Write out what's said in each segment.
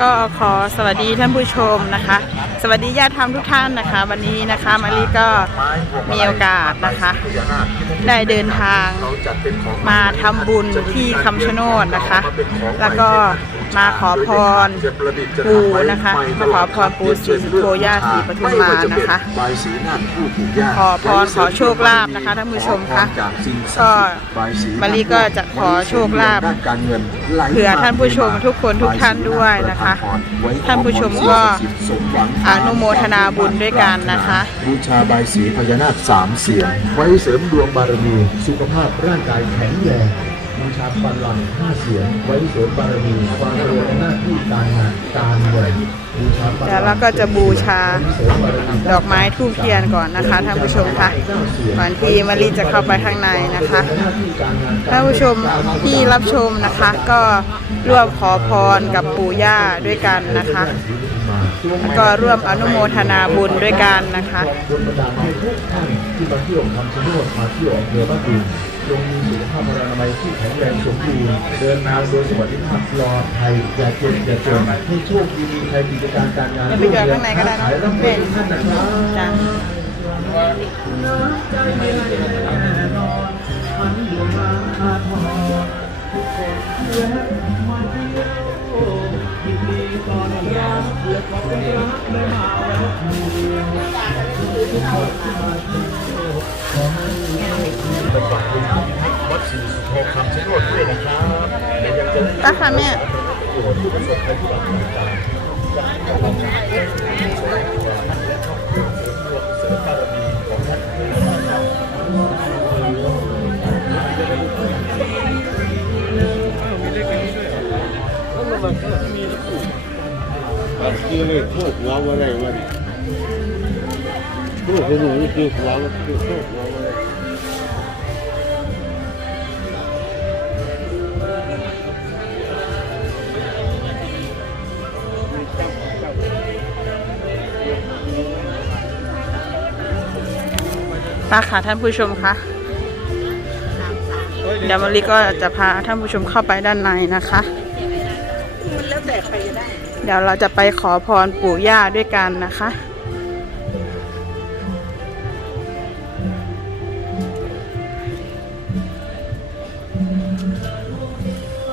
ก็ขอสวัสดีท่านผู้ชมนะคะ สวัสดีญาติธรรมทุกท่านนะคะ วันนี้นะคะมารีก็มีโอกาสนะคะ ได้เดินทางมาทำบุญที่คำชะโนดนะคะ แล้วก็ มาขอพรปู่นะคะมาขอพรปู่ศรีสุโธย่าศรีปทุมมานะคะขอพรขอโชคลาภนะคะท่านผู้ชมคะก็มารีก็จะขอโชคลาภเผื่อท่านผู้ชมทุกคนทุกท่านด้วยนะคะ ท่านผู้ชมก็อนุโมทนาบุญด้วยกันนะคะบูชาใบสีพญานาคสามเสียงไว้เสริมดวงบารมีสุขภาพร่างกายแข็งแรงาฟันหลังห้าเสียงไว้เสริมบารมีความริญในหน้าที่การงานการเงินบูชาฟันหเดี๋ยวเราก็จะบูชาดอกไม้ทูบเทียนก่อนนะคะท่านผู้ชมคะก่อนที่มารีจะเข้าไปข้างในนะคะท่านผู้ชมที่รับชมนะคะก็ร่วมขอพรกับปู่ย่าด้วยกันนะคะแล้วก็ร่วมอนุโมทนาบุญด้วยกันนะคะดลบันดาลให้ทุกท่านที่มาเที่ยวคำชะโนดมาเที่ยวอำเภอบ้านดุง จงมีสุขภาพพลานามัยที่แข็งแรงสมบูรณ์เดินทางโดยสวัสดิภาพปลอดภัยอย่าเจ็บอย่าจนให้โชคดีมีใครกิจการการงานเดี๋ยวไปเจอข้างในก็ได้เนอะขายร่ำรวยทุก ท่านนะครับจ้ะวัดศรีสุโธคำชะโนดด้วยนะครับและยังจะได้ป้าค่ะแม่โปรดผู้ประสบภัยพิบัติต่างๆจากพระบรมราชาธิบดีและครอบครัวเสริมดวงเสริมบารมีของท่านด้วยนะครับปัดคือเลยโคตรว้าวอะไรวะนี่พูดให้หนูนี่คือว้าวคือโคตร ว้าวอะไรป้าค่ะท่านผู้ชมคะเดี๋ยวมารีก็จะพาท่านผู้ชมเข้าไปด้านในนะคะ เดี๋ยวเราจะไปขอพรปู่ย่าด้วยกันนะคะ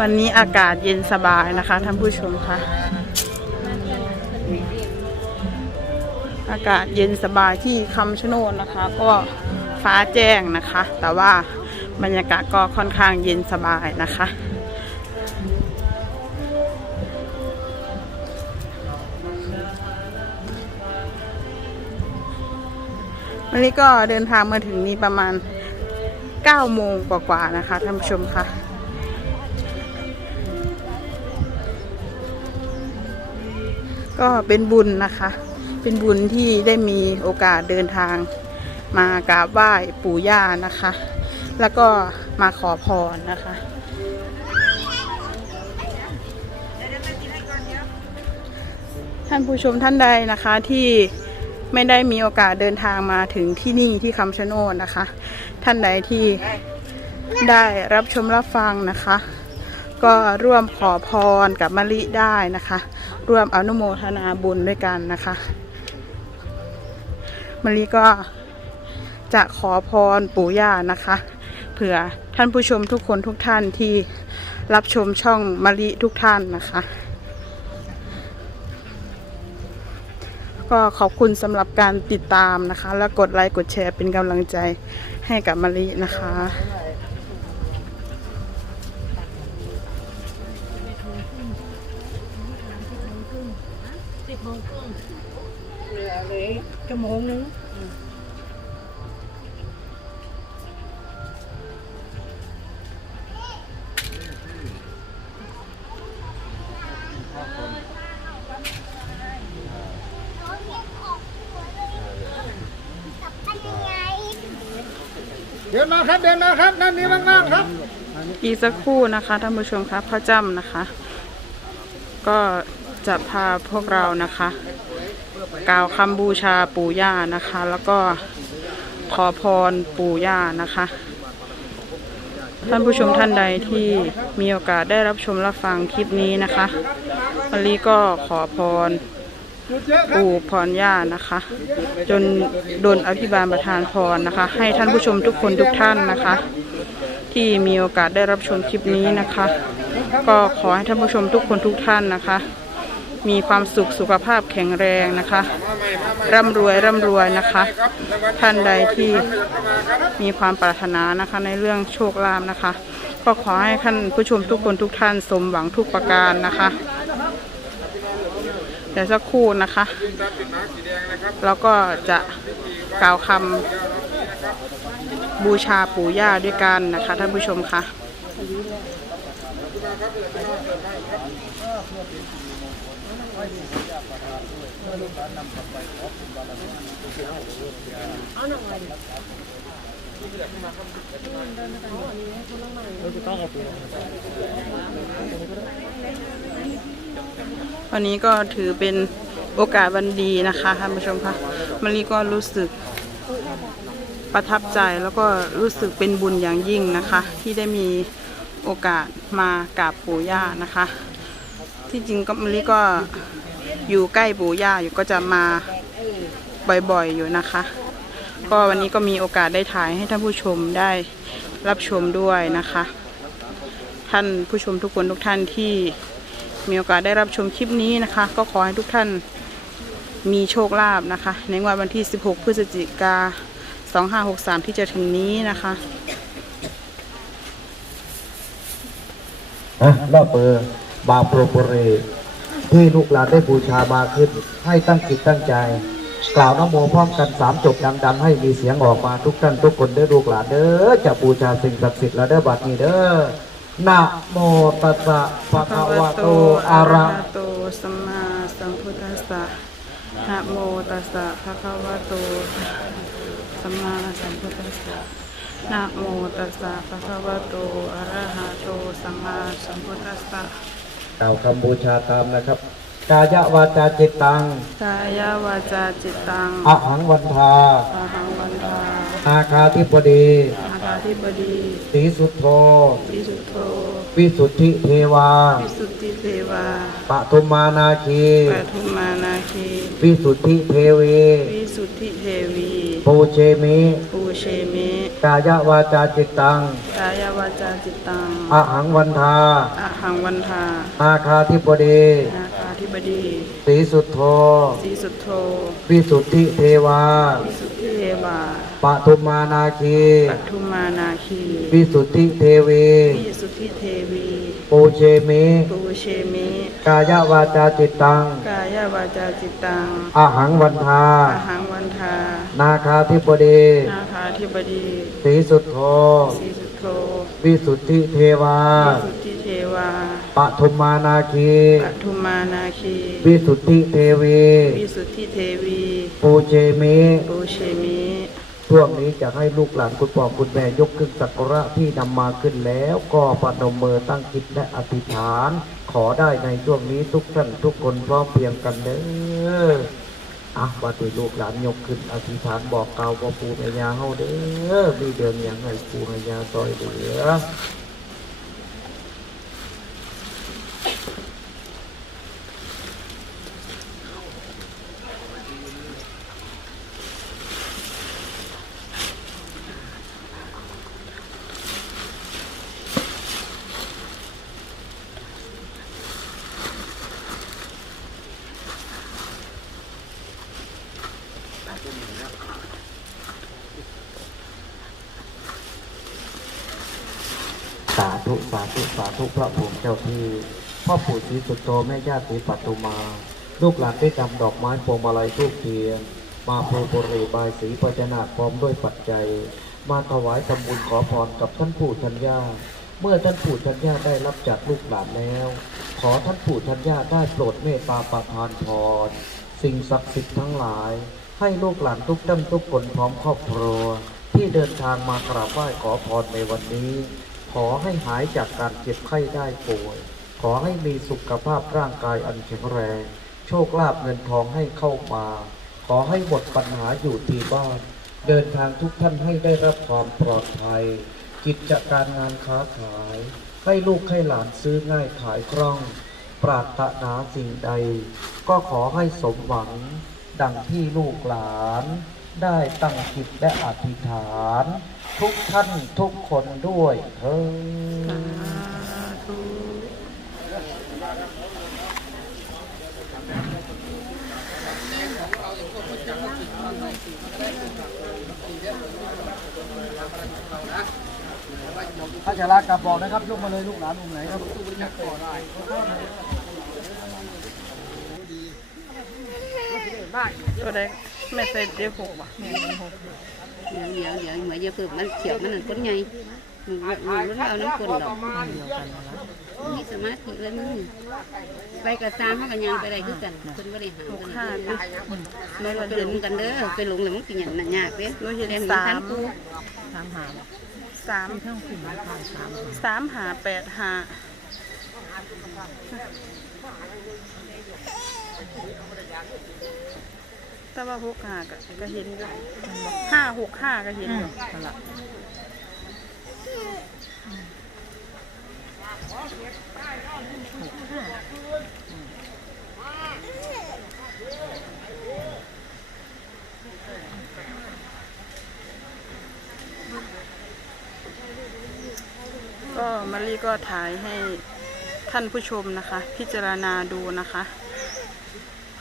วันนี้อากาศเย็นสบายนะคะท่านผู้ชมคะ อากาศเย็นสบายที่คำชะโนดนะคะ ก็ฟ้าแจ้งนะคะ แต่ว่าบรรยากาศก็ค่อนข้างเย็นสบายนะคะ วันนี้ก็เดินทางมาถึงนี้ประมาณ 9 โมงกว่าๆนะคะท่านผู้ชมคะก็เป็นบุญนะคะ เป็นบุญที่ได้มีโอกาสเดินทางมากราบไหว้ปู่ย่านะคะ แล้วก็มาขอพรนะคะท่านผู้ชมท่านใดนะคะที่ไม่ได้มีโอกาสเดินทางมาถึงที่นี่ที่คำชะโนดนะคะ ท่านใดที่ได้รับชมรับฟังนะคะ ก็ร่วมขอพรกับมะลิได้นะคะ ร่วมอนุโมทนาบุญด้วยกันนะคะ มะลิก็จะขอพรปู่ย่านะคะ เผื่อท่านผู้ชมทุกคนทุกท่านที่รับชมช่องมะลิทุกท่านนะคะ ก็ขอบคุณสำหรับการติดตามนะคะ และกดไลค์กดแชร์เป็นกำลังใจให้กับมะลินะคะ เหลือเลยชั่วโมงนึงเดินมาครับเดินมาครับนั่นนี่ว่างๆครับอีกสักครู่นะคะท่านผู้ชมคะพ่อจ้ำนะคะ ก็จะพาพวกเรานะคะ กล่าวคำบูชาปู่ย่านะคะ แล้วก็ขอพรปู่ย่านะคะ ท่านผู้ชมท่านใดที่มีโอกาสได้รับชมรับฟังคลิปนี้นะคะมารีก็ขอพรปู่พรย่านะคะ จนโดนอภิบาลประทานพรนะคะ ให้ท่านผู้ชมทุกคนทุกท่านนะคะ ที่มีโอกาสได้รับชมคลิปนี้นะคะ ก็ขอให้ท่านผู้ชมทุกคนทุกท่านนะคะ มีความสุขสุขภาพแข็งแรงนะคะ ร่ำรวยร่ำรวยนะคะ ท่านใดที่มีความปรารถนานะคะในเรื่องโชคลาภนะคะ ก็ขอให้ท่านผู้ชมทุกคนทุกท่านสมหวังทุกประการนะคะเดี๋ยวสักครู่นะคะ แล้วก็จะกล่าวคำบูชาปู่ย่าด้วยกันนะคะท่านผู้ชมคะ วันนี้ก็ถือเป็นโอกาสวันดีนะคะท่านผู้ชมคะมารีก็รู้สึกประทับใจแล้วก็รู้สึกเป็นบุญอย่างยิ่งนะคะ ที่ได้มีโอกาสมากราบปู่ย่านะคะ ที่จริงก็มารีก็อยู่ใกล้ปู่ย่าอยู่ก็จะมาบ่อยๆอยู่นะคะ ก็วันนี้ก็มีโอกาสได้ถ่ายให้ท่านผู้ชมได้รับชมด้วยนะคะ ท่านผู้ชมทุกคนทุกท่านที่มีโอกาสได้รับชมคลิปนี้นะคะ ก็ขอให้ทุกท่านมีโชคลาภนะคะ ในงวดวันที่ 16 พฤศจิกา 2563 ที่จะถึงนี้นะคะนะรอบเบอร์ บาโปรโปเรที่ลูกหลานได้บูชามาขึ้น ให้ตั้งจิตตั้งใจ กล่าวนะโมพร้อมกันสามจบดังๆให้มีเสียงออกมาทุกท่านทุกคนเด้ลูกหลานเด้อจะบูชาสิ่งศักดิ์สิทธิ์แล้วเด้บัดนี้เด้อนะโมตัสสะภะคะวะโตอะระโตสัมมาสัมพุทธัสสะนะโมตัสสะภะคะวะโตสัมมาสัมพุทธัสสะนะโมตัสสะภะคะวะโตอะระหะโตสัมมาสัมพุทธัสสะ กล่าวคำบูชาตามนะครับ กายวาจาจิตตัง กายาวาจาจิตตังอะหังวันทาอาหังวันทาอาคาธิบดีอาคาธิบดีสีสุทโธวิสุทโธวิสุทธิเทวา วิสุทธิเทวาปทุมมานาคีปทุมมานาคีวิสุทธิเทวีวิสุทธิเทวีปูเชมิปูเชมิกายวาจาจิตตัง กายาวาจาจิตตังอะหังวันทาอาหังวันทาอาคาธิบดีอาคาธิบดีสีสุทโธสีสุทโธวิสุทธิเทวาวิสุทธิเทวาปทุมมานาคีปทุมมานาคีวิสุทธิเทวีวิสุทธิเทวีปูเชมิปูเชมิกายวาจาจิตตัง กายาวาจาจิตตังอะหังวันทา อาหังวันทา นาคาธิบดีนาคาธิบดีสีสุทโธสีสุทโธวิสุทธิเทวาวิสุทธิเท วาปทุมมานาคีปทุมมานาคีวิสุทธิเทวีวิสุทธิเทวีปูเชมิปูเชมิช่วงนี้จะให้ลูกหลานคุณพ่อคุณแม่ยกขึ้นสักการะที่นำมาขึ้นแล้ว ก็ปนมมือตั้งจิตและอธิษฐาน ขอได้ในช่วงนี้ทุกท่านทุกคนพร้อมเพรียงกันเด้ออะว่าที่ลูกหลานยกขึ้นอธิษฐานบอกกล่าวว่าปู่แม่ยาเฮาเด้อมีเดินอย่างให้ปู่แม่ยาซอยเหลือ สาธุสาธุสาธุพระภูมิเจ้าที่พ่อปู่ศรีสุโตแม่ย่าศรีปัตุมา ลูกหลานได้นำดอกไม้พวงมาลัยทูกเทียน มาโปรโปรบายสีปัจนาพร้อมด้วยปัจจัย มาถวายทำบุญขอพรกับท่านปู่ท่านย่าเมื่อท่านปู่ท่านย่าได้รับจากลูกหลานแล้ว ขอท่านปู่ท่านย่าได้โปรดเมตตาประทานพรสิ่งศักดิ์สิทธิ์ทั้งหลาย ให้ลูกหลานทุกท่านทุกคนพร้อมครอบครัว ที่เดินทางมากราบไหว้ขอพรในวันนี้ ขอให้หายจากการเจ็บไข้ได้ป่วย ขอให้มีสุขภาพร่างกายอันแข็งแรง โชคลาภเงินทองให้เข้ามา ขอให้หมดปัญหาอยู่ที่บ้าน เดินทางทุกท่านให้ได้รับความปลอดภัย กิจการงานค้าขาย ให้ลูกให้หลานซื้อง่ายขายคล่อง ปรารถนาสิ่งใด ก็ขอให้สมหวัง ดังที่ลูกหลาน ได้ตั้งจิตและอธิษฐาน ทุกท่านทุกคนด้วยเธอถ้าจะลากลับบอกนะครับยกมาเลยลูกหลานมุมไหนครับตัวใดไม่ใส่เดียวหกป่ะเเดี๋ยวเดี๋ยวเดี๋ยวเหมือนจะเพิ่มมันเขียวมันนั่นคนใหญ่มึงมึงรู้เอาน้ำคนดอกมีสมาธิเลยมึงไปกับซามกันยังไปได้คือกันคนบริหารกันห้าไม่ว่าเดินกันเด้อไปหลงหลงกินอย่างนั้นยากเด้หนูเห็นแต่สามทันกูสามหาสามสามหาแปดหา แต่ว่าหกหาก็ก็เห็นอยู่ห้าหกห้าก็เห็นอยู่นั่นล่ะก็มารีก็ถ่ายให้ท่านผู้ชมนะคะ พิจารณาดูนะคะ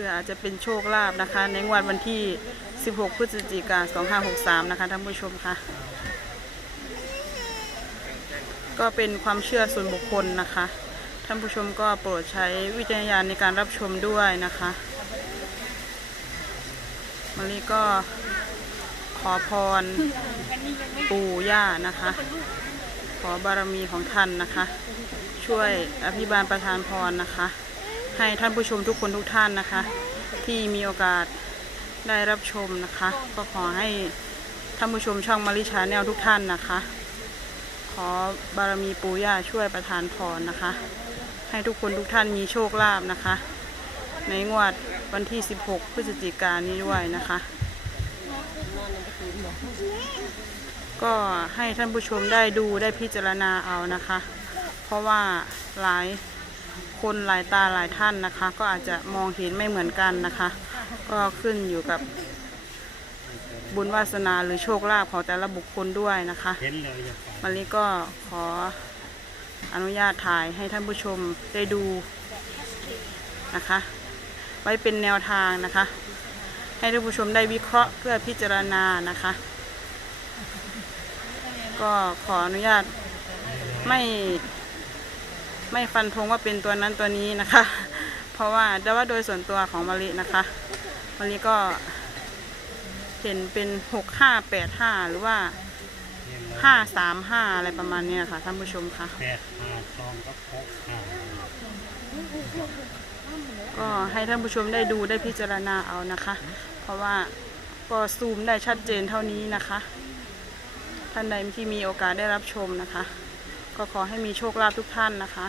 เพื่ออาจจะเป็นโชคลาภนะคะ ในงวดวันที่ 16 พฤศจิกายน 2563 นะคะท่านผู้ชมค่ะ ก็เป็นความเชื่อส่วนบุคคลนะคะ ท่านผู้ชมก็โปรดใช้วิจารณญาณในการรับชมด้วยนะคะมารีก็ขอพรปู่ย่านะคะ ขอบารมีของท่านนะคะ ช่วยอภิบาลประทานพรนะคะ ให้ท่านผู้ชมทุกคนทุกท่านนะคะ ที่มีโอกาสได้รับชมนะคะ ก็ขอให้ท่านผู้ชมช่องมาริชาแนลทุกท่านนะคะ ขอบารมีปู่ย่าช่วยประทานพรนะคะ ให้ทุกคนทุกท่านมีโชคลาภนะคะ ในงวดวันที่ 16 พฤศจิกายนนี้ด้วยนะคะ ก็ให้ท่านผู้ชมได้ดูได้พิจารณาเอานะคะ เพราะว่าหลาย คนหลายตาหลายท่านนะคะ ก็อาจจะมองเห็นไม่เหมือนกันนะคะ ก็ขึ้นอยู่กับบุญวาสนาหรือโชคลาภของแต่ละบุคคลด้วยนะคะวันนี้ก็ขออนุญาตถ่ายให้ท่านผู้ชมได้ดูนะคะ ไว้เป็นแนวทางนะคะ ให้ท่านผู้ชมได้วิเคราะห์เพื่อพิจารณานะคะ ก็ขออนุญาตไม่ ไม่ฟันธงว่าเป็นตัวนั้นตัวนี้นะคะ เพราะว่าแต่ว่าโดยส่วนตัวของมะลินะคะมะลิก็เห็นเป็นหกห้าแปดห้าหรือว่าห้าสามห้าอะไรประมาณเนี้ยค่ะท่านผู้ชมค่ะแปดห้าสองก็หกห้าก็ให้ท่านผู้ชมได้ดูได้พิจารณาเอานะคะ เพราะว่าก็ซูมได้ชัดเจนเท่านี้นะคะ ท่านใดที่มีโอกาสได้รับชมนะคะ ก็ขอให้มีโชคลาภทุกท่านนะคะ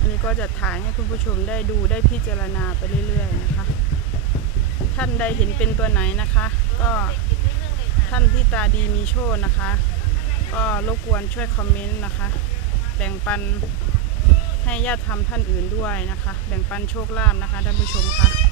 อันนี้ก็จะถ่ายให้คุณผู้ชมได้ดูได้พิจารณาไปเรื่อยๆนะคะ ท่านใดเห็นเป็นตัวไหนนะคะ ก็ท่านที่ตาดีมีโชคนะคะ ก็รบกวนช่วยคอมเมนต์นะคะ แบ่งปันให้ญาติธรรมท่านอื่นด้วยนะคะ แบ่งปันโชคลาภนะคะท่านผู้ชมคะ